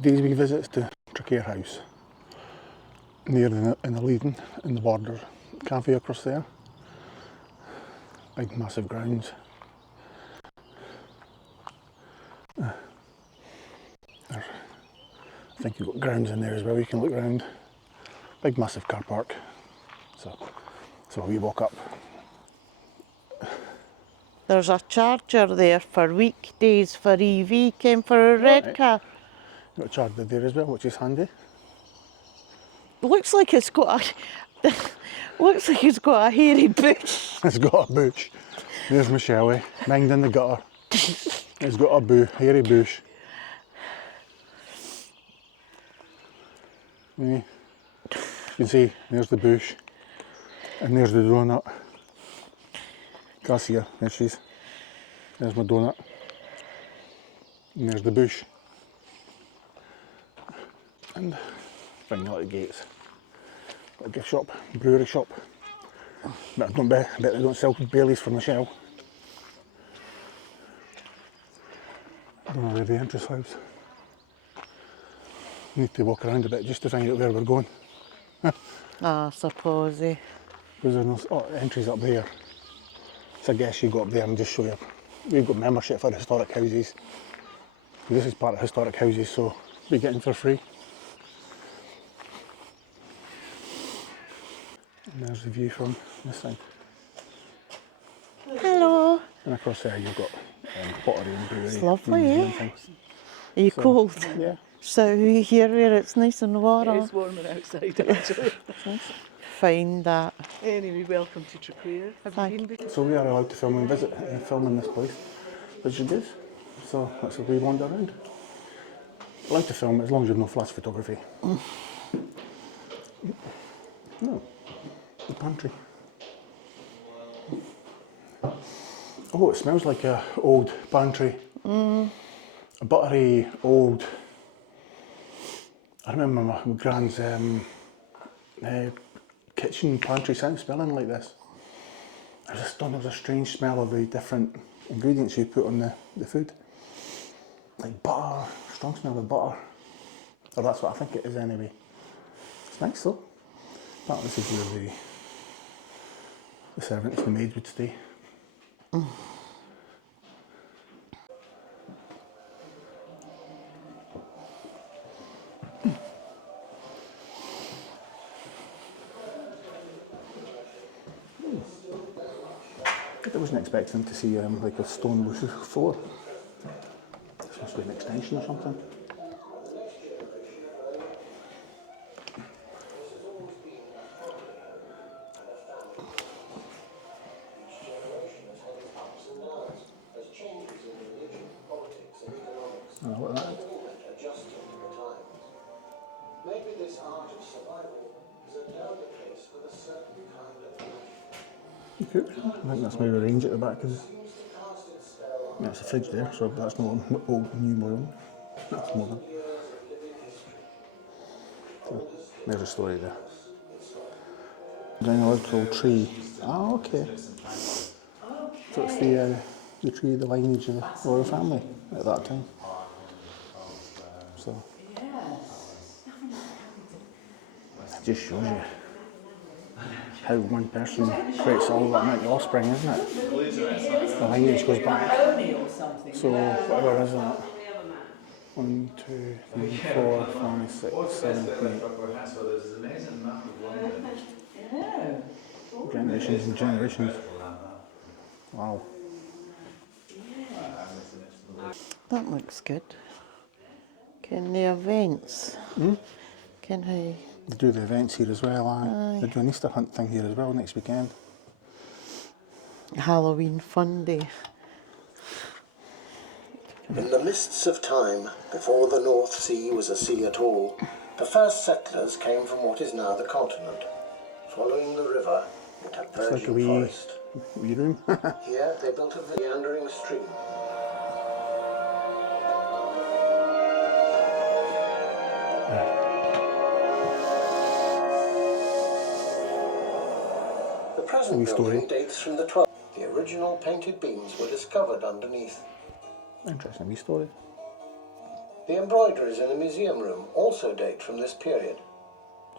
These wee visits to Traquair House, near the Innerleithen in the border cafe across there. Big massive grounds. I think you've got grounds in there as well, you can look round. Big massive car park. So we walk up. There's a charger there for weekdays for EV, came for a red car. Got a charger there as well, which is handy. Looks like it's got a looks like it's got a hairy bush. It's got a bush. There's Michelle, mind in the gutter. It's got a hairy bush. Yeah. You can see, there's the bush. And there's the donut. Cass here, there she is. There's my donut. And there's the bush. And finally at the gates. Got a gift shop, brewery shop. But I bet they don't sell Baileys for Michelle. I don't know where the entrance house. Need to walk around a bit just to find out where we're going. I suppose. Because there's no entries up there. So I guess you go up there and just show you. We've got membership for historic houses. This is part of historic houses, so we get in for free. And there's the view from this side. Hello. And across there you've got pottery and brewery. It's lovely, yeah. Are you cold? Yeah. So here where it's nice and warm. It is warmer outside actually. Find that. Anyway, welcome to Traquair. Have you been before? So we are allowed to film and visit film in this place, which is good. So that's a wee wander around. I like to film as long as you've no flash photography. No, the pantry. Oh, it smells like a old pantry. A buttery old. I remember my grand's kitchen pantry smelling like this. I just thought there was a strange smell of the different ingredients you put on the food. Like butter, strong smell of butter. Or that's what I think it is anyway. It's nice though. But this is where the servants, the maids would stay. I wasn't expecting to see like a stone roof floor. This must be an extension or something. I don't know what that is. Maybe this art of survival is a delicacy with a certain kind of life. I think that's maybe a range at the back. That's a fridge there, so that's not old, new, modern. That's modern. So, there's a story there. Down a little tree. Ah, okay. So it's the tree, the lineage of the royal family at that time. So, it just shows you how one person creates all that amount of offspring, isn't it? The lineage goes back. So whatever is that? 1, 2, 3, 4, 5, 6, 7, 8. Generations and generations. Wow. That looks good. Can the events? Can I? They do the events here as well, aye. They do an Easter hunt thing here as well next weekend. Halloween fun day. In the mists of time, before the North Sea was a sea at all, the first settlers came from what is now the continent, following the river into virgin forest. Wee room. Here they built a meandering stream. The present building dates from the 12th. The original painted beams were discovered underneath. Interesting wee story. The embroideries in the museum room also date from this period.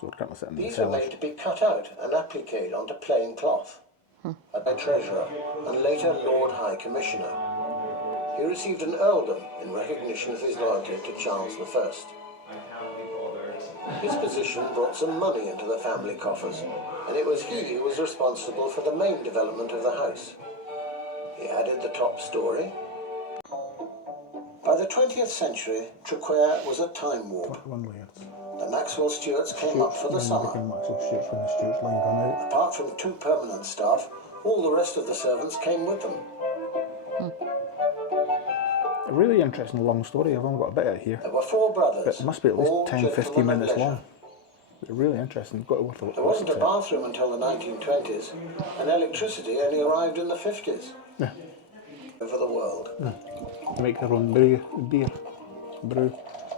So we're currently sitting in the These were cellars. made to be cut out and appliqued onto plain cloth. A treasurer and later Lord High Commissioner. He received an earldom in recognition of his loyalty to Charles I. His position brought some money into the family coffers, and it was he who was responsible for the main development of the house. He added the top story. By the 20th century, Traquair was a time warp. 21 layers. The Maxwell Stuarts came up for the summer. Maxwell Stuarts when the Stuarts line ran out. Apart from 2 permanent staff, all the rest of the servants came with them. A really interesting long story. I've only got a bit out here. There were 4 brothers. But it must be at least all 10, 15 gentlemen of minutes leisure. long. It's really interesting. Got to worth a There wasn't a listen to it. bathroom until the 1920s, and electricity only arrived in the 50s. Yeah. Over the world. They make their own beer. Brew.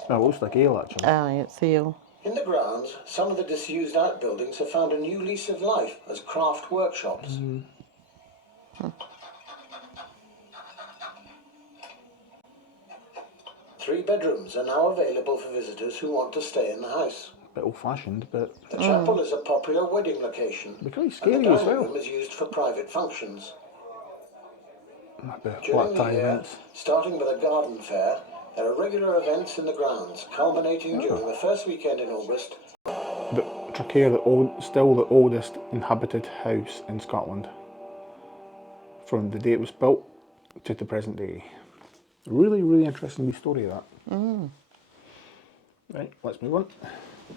No, it looks like ale actually. Aye, it's ale. In the grounds, some of the disused outbuildings have found a new lease of life as craft workshops. 3 bedrooms are now available for visitors who want to stay in the house. Bit old fashioned, but The chapel is a popular wedding location, it'd be quite and scary the as dining well. room is used for private functions. Might be During black the tie year, events. starting with a garden fair, there are regular events in the grounds, culminating during the first weekend in August. But Traquair, still the oldest inhabited house in Scotland. From the day it was built to the present day. Really, really interesting wee story that. Right, let's move on.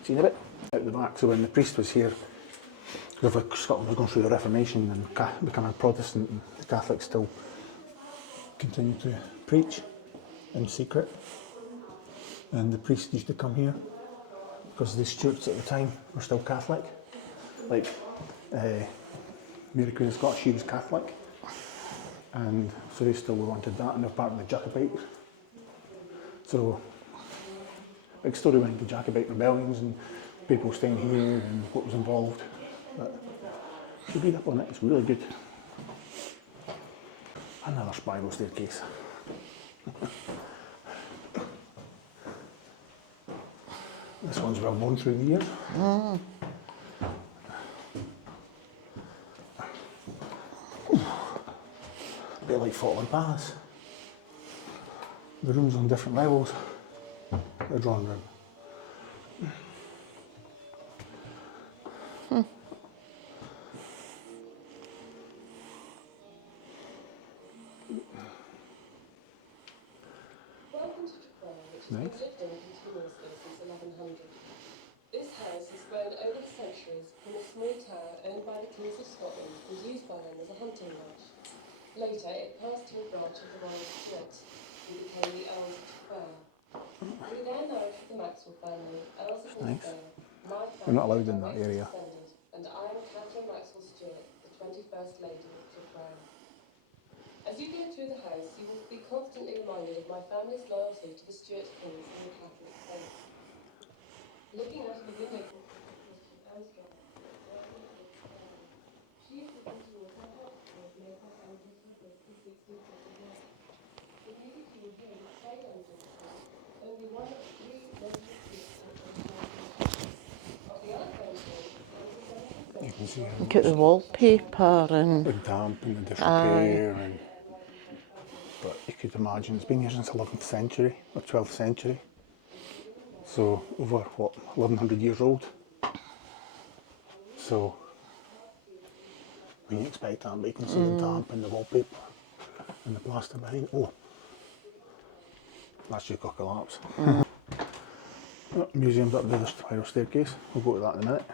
See you in a bit. Out the back, so when the priest was here, because Scotland was going through the Reformation and becoming Protestant, and the Catholics still continued to preach in secret. And the priest used to come here, because the Stuarts at the time were still Catholic. Like Mary Queen of Scots, she was Catholic. And so they still wanted that, and they're part of the Jacobite. So, big story behind the Jacobite rebellions and people staying here and what was involved. But you read up on it, it's really good. Another spiral staircase. This one's well worn through the years. A bit like Fallen Palace. The rooms on different levels. The drawing room. Welcome to Traquair, which has Nice. been lived in continuously since 1100. This house has grown over the centuries from a small tower owned by the kings of Scotland and used by them as a hunting lodge. Later, it passed to a branch of the Royal Stuarts, who became the Earls of Traquair. We were then married to the Maxwell family, Earls of Nice. Traquair. My We're not family allowed in that directly area. descended, and I am Catherine Maxwell Stuart, the 21st Lady of Traquair. As you go through the house, you will be constantly reminded of my family's loyalty to the Stuart Kings and the Catholic faith. Looking out of the window, she is the daughter of her husband, made her ancestors in 1671. The music you will hear is played on Johnson, only one of 3 notable pieces of the other versions, You can see how Look at the wallpaper and the damp and the Aye. disrepair and but you could imagine it's been here since the 11th century or 12th century. So over what, 1100 years old. So when you expect that, but you can see the damp and the wallpaper and the plaster behind. Oh, that's just got collapse. Oh, museum's up the other spiral staircase. We'll go to that in a minute.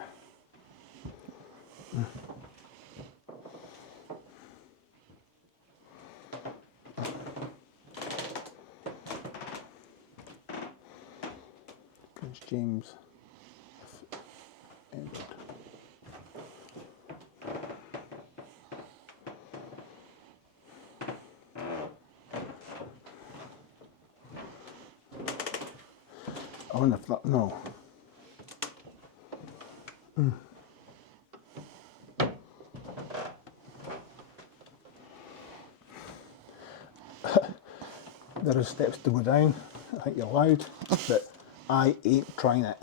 Prince James Edward. I wonder if that, no. There are steps to go down. I think you're allowed, but I ain't trying it.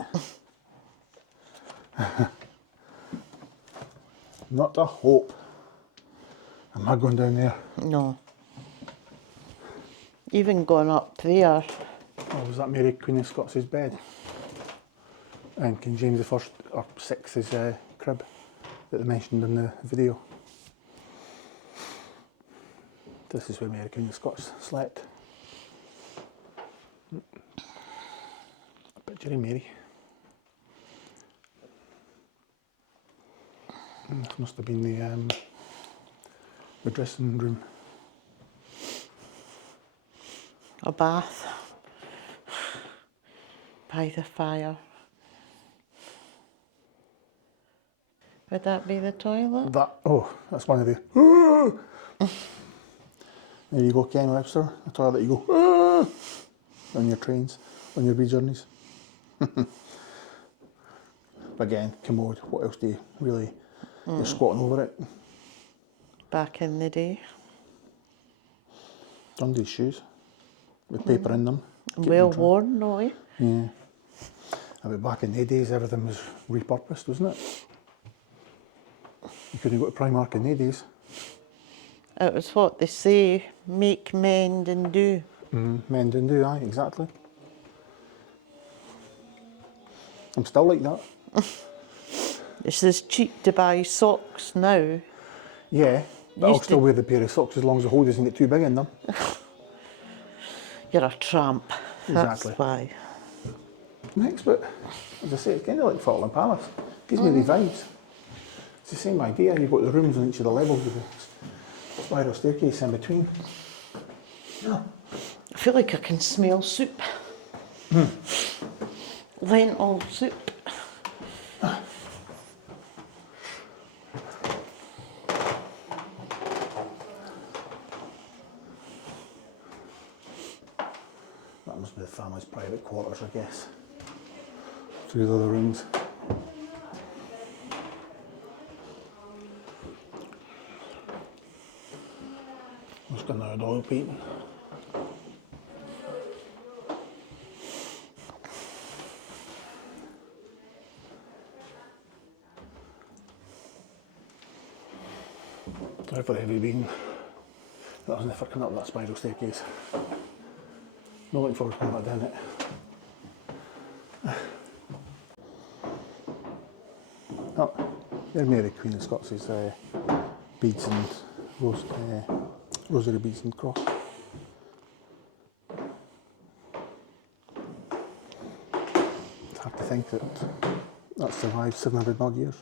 Not a hope. Am I going down there? No. Even going up there. Oh, was that Mary Queen of Scots' bed? And King James I or VI's crib that they mentioned in the video. This is where Mary Queen of Scots slept. A picture of Mary. And this must have been the dressing room. A bath. By the fire. Would that be the toilet? That's one of the. There you go, Ken Webster. The toilet you go on your trains, on your wee journeys. Again, commode. What else do you really? You're squatting over it. Back in the day. Dundee shoes with paper in them. Keep Well them dry. worn, no, eh? Yeah. But back in the days, everything was repurposed, wasn't it? You couldn't go to Primark in the days. It was what they say, make, mend and do. Mend and do, aye, exactly. I'm still like that. It's as cheap to buy socks now. Yeah, but I'll Used still to- wear the pair of socks as long as the hole doesn't get too big in them. You're a tramp. Exactly. That's why. Next, but as I say, it's kind of like Falkland Palace. Gives me the vibes. It's the same idea. You've got the rooms on each of the levels with the spiral staircase in between. Yeah. I feel like I can smell soup. Lentil soup. That must be the family's private quarters, I guess. Through the other rooms. Just got another oil painting. How far have you been? That was never coming up that spiral staircase. Not looking forward to coming back down it. Oh, there's Mary Queen of Scots' beads and rosary beads and cross. It's hard to think that that survived 700 odd years.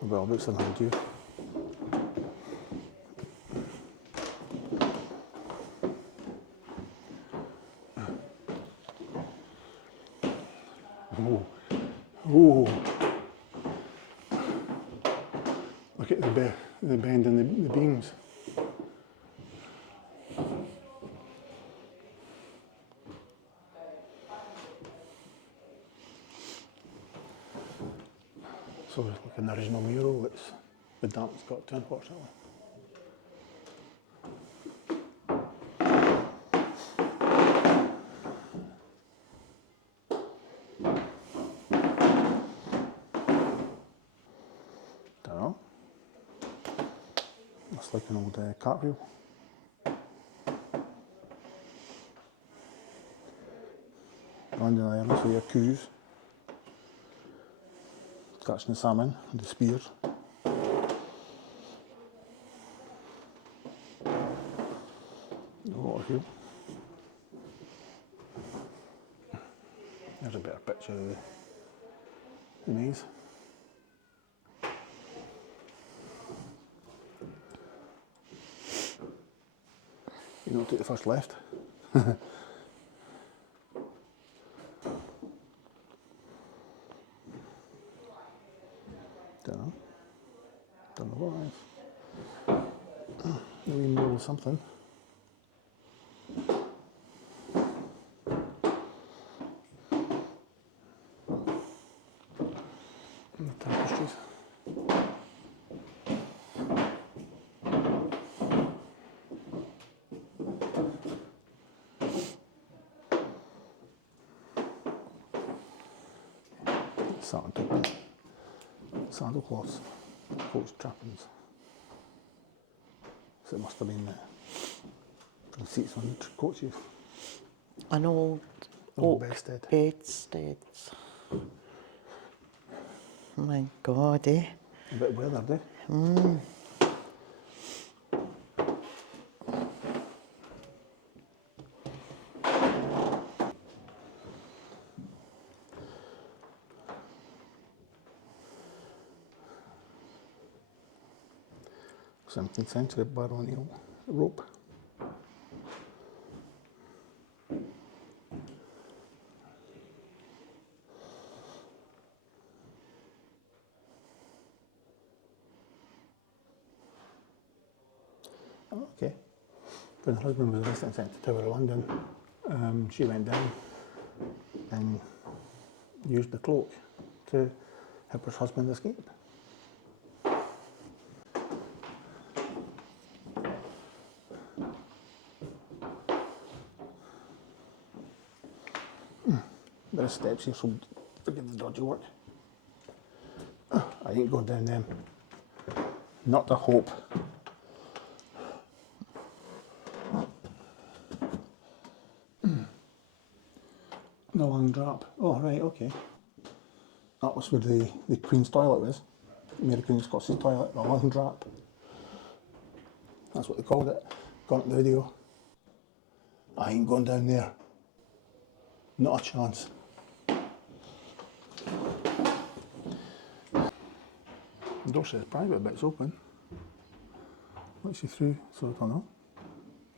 Well, about 700 years. Oh, look at the bend in the beams. So it's like an original mural that's the damp's got to, unfortunately. Dunno. Looks like an old cartwheel. Landing irons with your coups. Catching the salmon with the spears. The water here. There's a better picture of the maze. You don't take the first left. Don't know what it is. Maybe more of something. And the tapestries. saddle cloths, coach trappings. So it must have been for the seats on the coaches. An old Old oak bedstead. bedsteads. My God, eh? A bit weathered, eh? Seventeenth century baronial rope. Oh, okay. When her husband was recently sent to Tower of London, she went down and used the cloak to help her husband escape. There are steps here, so forgive the dodgy work. I ain't going down them. Not the hope. The long drop. Oh, right, okay. That was where the Queen's toilet was. Mary Queen of Scots' toilet, the long drop. That's what they called it. Got it in the video. I ain't going down there. Not a chance. The door says private, but it's open. Lets you through, so I don't know.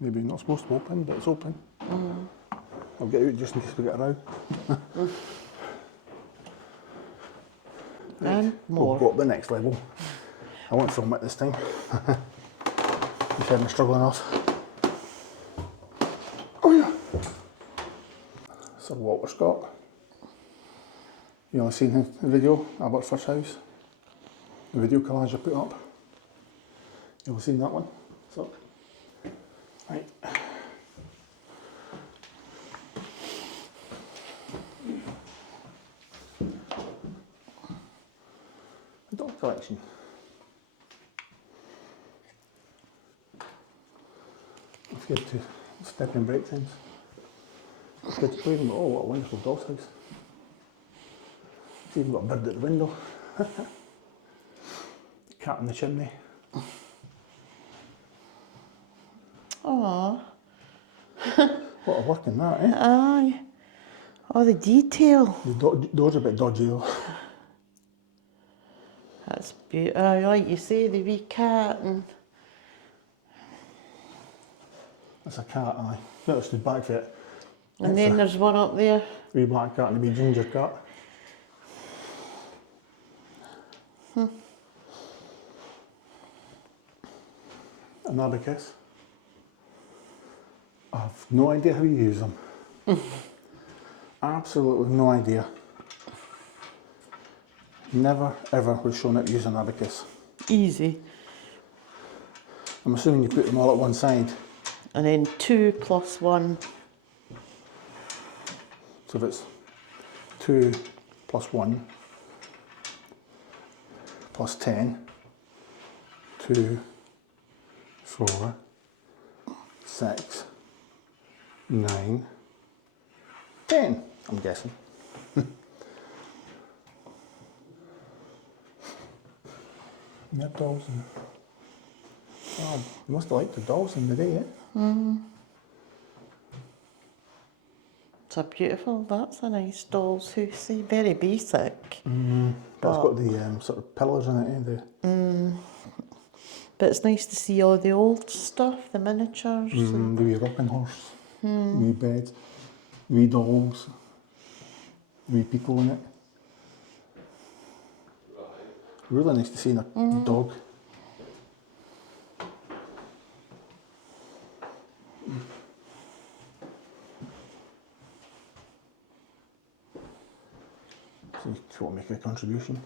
Maybe not supposed to open, but it's open. I'll get out just in case we get a row. And more. We'll go up the next level. I won't film it this time. You've heard me struggling off. Oh yeah. Sir Walter Scott. You all seen the video about first house? The video collage I put up. You all seen that one? So, right. Dog collection. It's good to step in break times. It's good to play them. Oh, what a wonderful doll's house. It's even got a bird at the window. Cat in the chimney. Aww. What a work in that, eh? Aye. Oh, the detail. The door's a bit dodgy though. That's beautiful. Like you say, the wee cat and... That's a cat, aye. Better stood back for it. And then there's one up there. Wee black cat and a wee ginger cat. An abacus. I've no idea how you use them. Absolutely no idea. Never ever was shown how to use an abacus. Easy. I'm assuming you put them all at one side. And then 2 + 1. So if it's 2 + 1 + 10, 2, 4, 6, 9, 10, I'm guessing. Yeah, dolls. Oh, you must have liked the dolls in the day, eh? It's a beautiful, that's a nice doll's house, eh? Very basic. But it's got the sort of pillars in it, eh? But it's nice to see all the old stuff, the miniatures. and- The wee rocking horse, wee bed, wee dolls, wee people in it. Really nice to see a dog. So you want to make a contribution?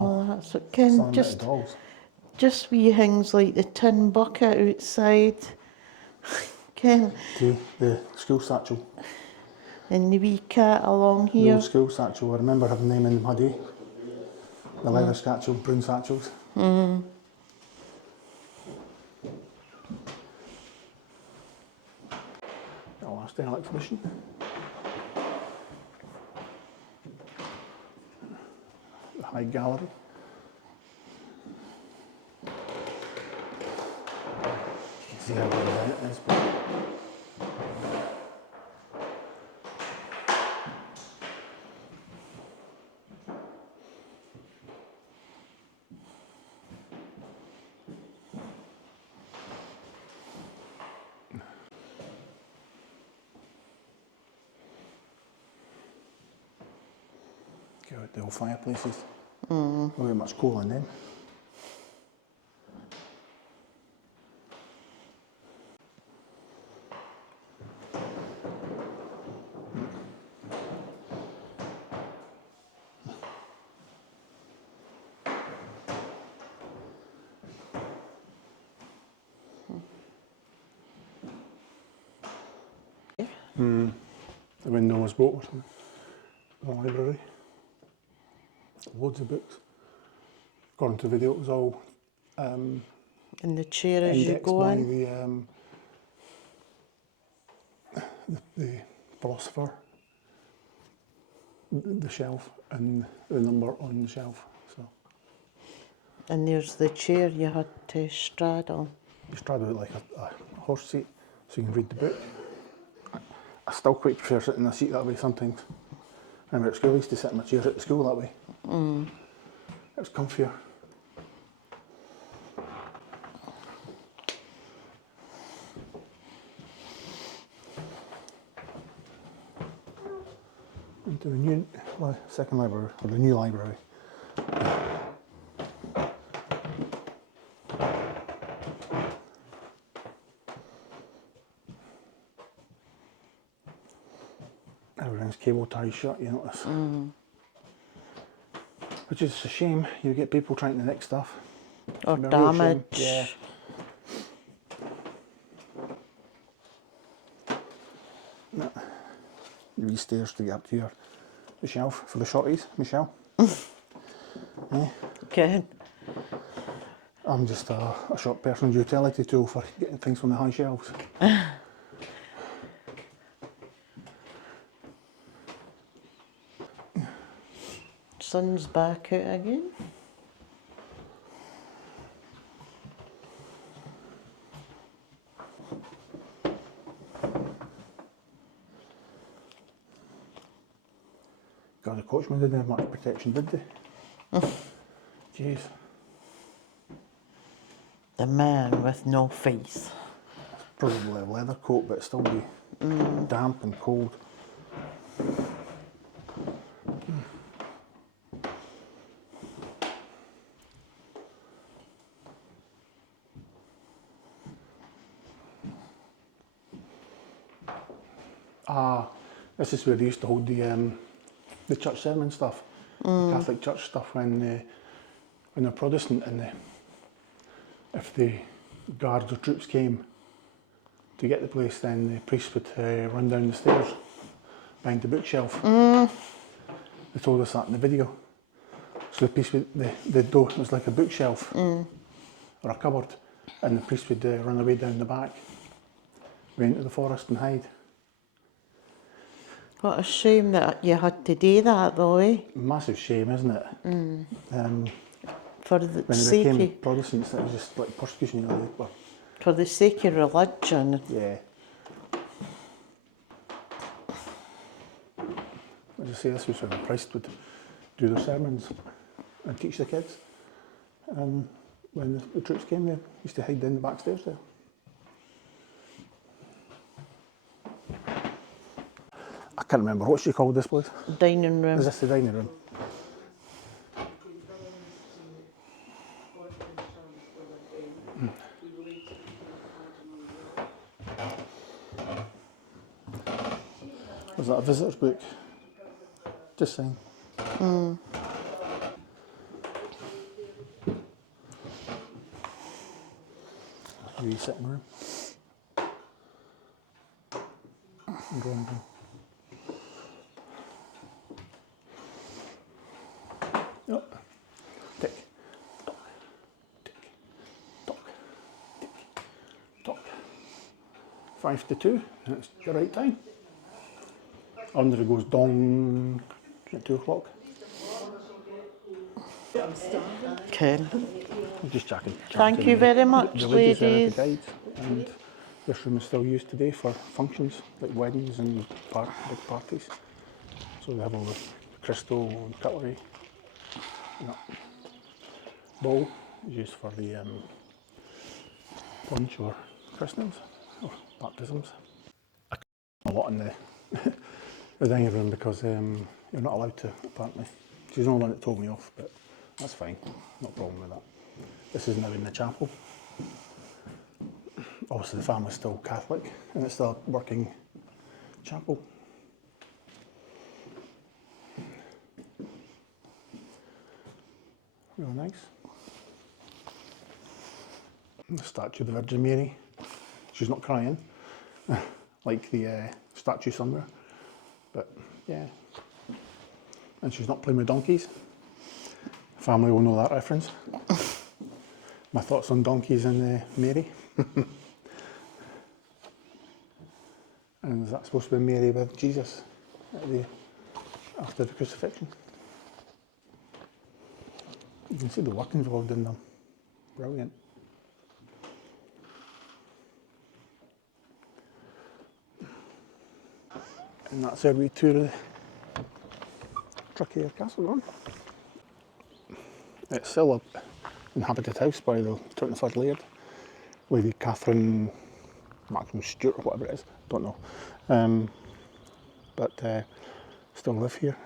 Oh, that's what Ken, Some just, dolls. just wee things like the tin bucket outside. Ken, To the school satchel. And the wee cat along The here. old school satchel, I remember having them in my day. The leather satchel, brown satchels. The last day exhibition. The High Gallery. You can see how big it is. But God, the old fireplaces. Not very much coal in them. The window was broke or something. The library. Loads of books. According to the video, it was all And the chair as you indexed go by in. the philosopher, the shelf, and the number on the shelf. So And there's the chair you had to straddle. you straddle it like a horse seat, so you can read the book. I still quite prefer sitting in a seat that way sometimes. I remember at school I used to sit in my chair at the school that way. It was comfier. Into the new second library, or the new library. Everything's cable tied shut, you notice. Which is a shame. You get people trying to nick stuff. Or It'd be a real shame. damage. Yeah. No. The wee stairs to get up to the shelf for the shorties, Michelle. Yeah. Good. I'm just a short person's utility tool for getting things from the high shelves. Sun's back out again. God, the coachman didn't have much protection, did they? Jeez. The man with no face. Probably a leather coat, but it'd still be damp and cold. This is where they used to hold the church sermon stuff, the Catholic Church stuff when they're Protestant, and if the guards or troops came to get the place, then the priest would run down the stairs behind the bookshelf. They told us that in the video. So the priest would, the door was like a bookshelf or a cupboard, and the priest would run away down the back, way into the forest and hide. What a shame that you had to do that though, eh? Massive shame, isn't it? For the When they sake became of, Protestants, it was just like persecution, you know. for the sake of religion. Yeah. As I say, this was when the priest would do their sermons and teach the kids. And when the troops came, they used to hide down the back stairs there. I can't remember, what's she called this place? Dining room. Is this the dining room? Was that a visitor's book? Just saying. Wee sitting room. And drawing room. 5 to 2, and it's the right time. Under it goes dong at 2 o'clock. Ken. I'm just checking. Thank you very much, the ladies there ladies. at the guide, and this room is still used today for functions like weddings and big parties. So they have all the crystal and cutlery. And that bowl is used for the punch or christenings or baptisms. I a lot in the, the dining room because you're not allowed to, apparently. She's the only one that told me off, but that's fine, no problem with that. This is now in the chapel. Obviously the family's still Catholic and it's still a working chapel. Really nice. The statue of the Virgin Mary. She's not crying, like the statue somewhere, but yeah. And she's not playing with donkeys. Family will know that reference. My thoughts on donkeys and Mary. And is that supposed to be Mary with Jesus after the crucifixion? You can see the work involved in them. Brilliant. And that's our wee tour of the Traquair Castle Garden. It's still an inhabited house by the 23rd Laird, Lady Catherine Maxim Stuart or whatever it is, don't know. But still live here.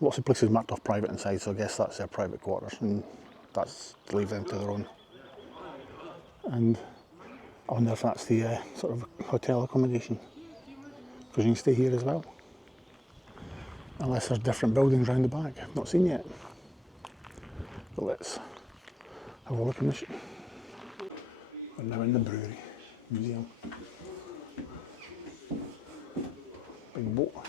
Lots of places marked off private inside, so I guess that's their private quarters, and that's to leave them to their own. And I wonder if that's the sort of hotel accommodation, because you can stay here as well. Unless there's different buildings round the back, I've not seen yet. But let's have a look in this. We're now in the brewery museum. Big boat.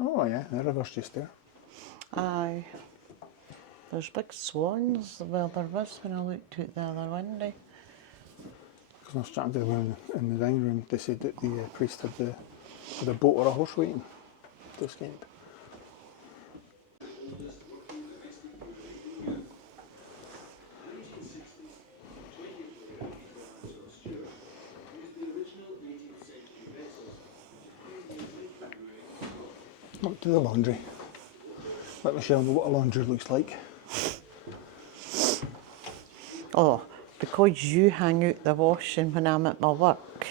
Oh yeah, the river's just there. Aye. There's big swans. Well, there was when I looked out the other window. Because I was chatting to them in the dining room, they said that the priest had a boat or a horse waiting to escape. Up to the laundry. Let me show you what a laundry looks like. Oh, because you hang out the washing when I'm at my work.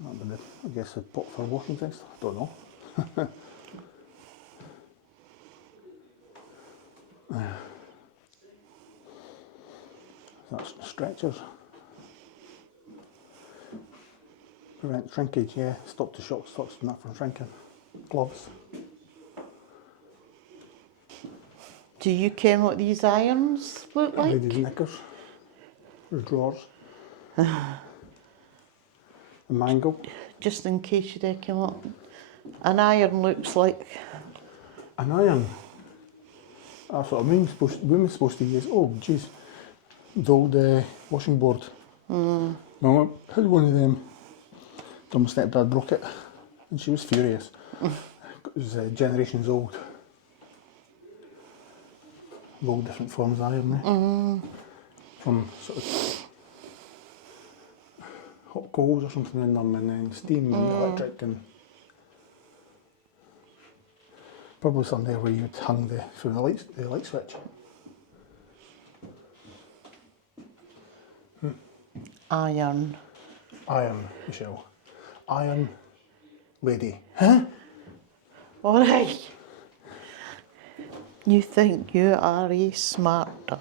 That'd be I guess a pot for washing things. I don't know. That's stretchers. Prevent shrinkage, yeah. Stop the shock stops from that from shrinking. Gloves. Do you ken what these irons look like? Ladies' knickers. There's drawers. A mango. Just in case you do come up. An iron looks like. An iron. That's what I mean. Women's supposed to use. Oh, jeez. The old washing board. My mum had one of them. My stepdad broke it, and she was furious. It was generations old. With all different forms of iron there. From sort of hot coals or something in them, and then steam and electric, and probably somewhere where you'd hung from the light switch. Iron. Iron, Michelle. Iron lady. All right. You think you are a smarter.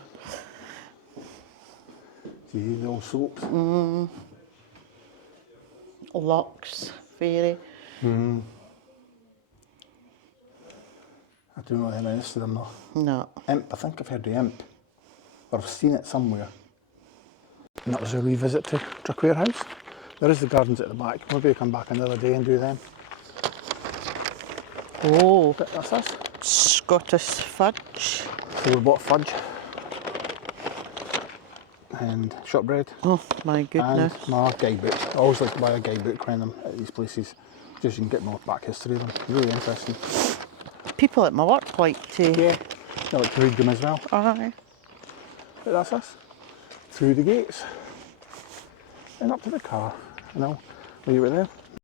See the old soaps. Lux, fairy. And I don't know how many of them though. No. Imp, I think I've heard the Imp. Or I've seen it somewhere. And that was a revisit to Traquair House. There is the gardens at the back. Maybe we come back another day and do them. Oh, That's us. Scottish fudge. So we bought fudge. And shortbread. Oh my goodness. And my guidebook. I always like to buy a guidebook when I'm at these places. Just so you can get more back history of them. Really interesting. People at my work like to. Yeah. I like to read them as well. Aye. But that's us. Through the gates. And up to the car. And I'll leave it there.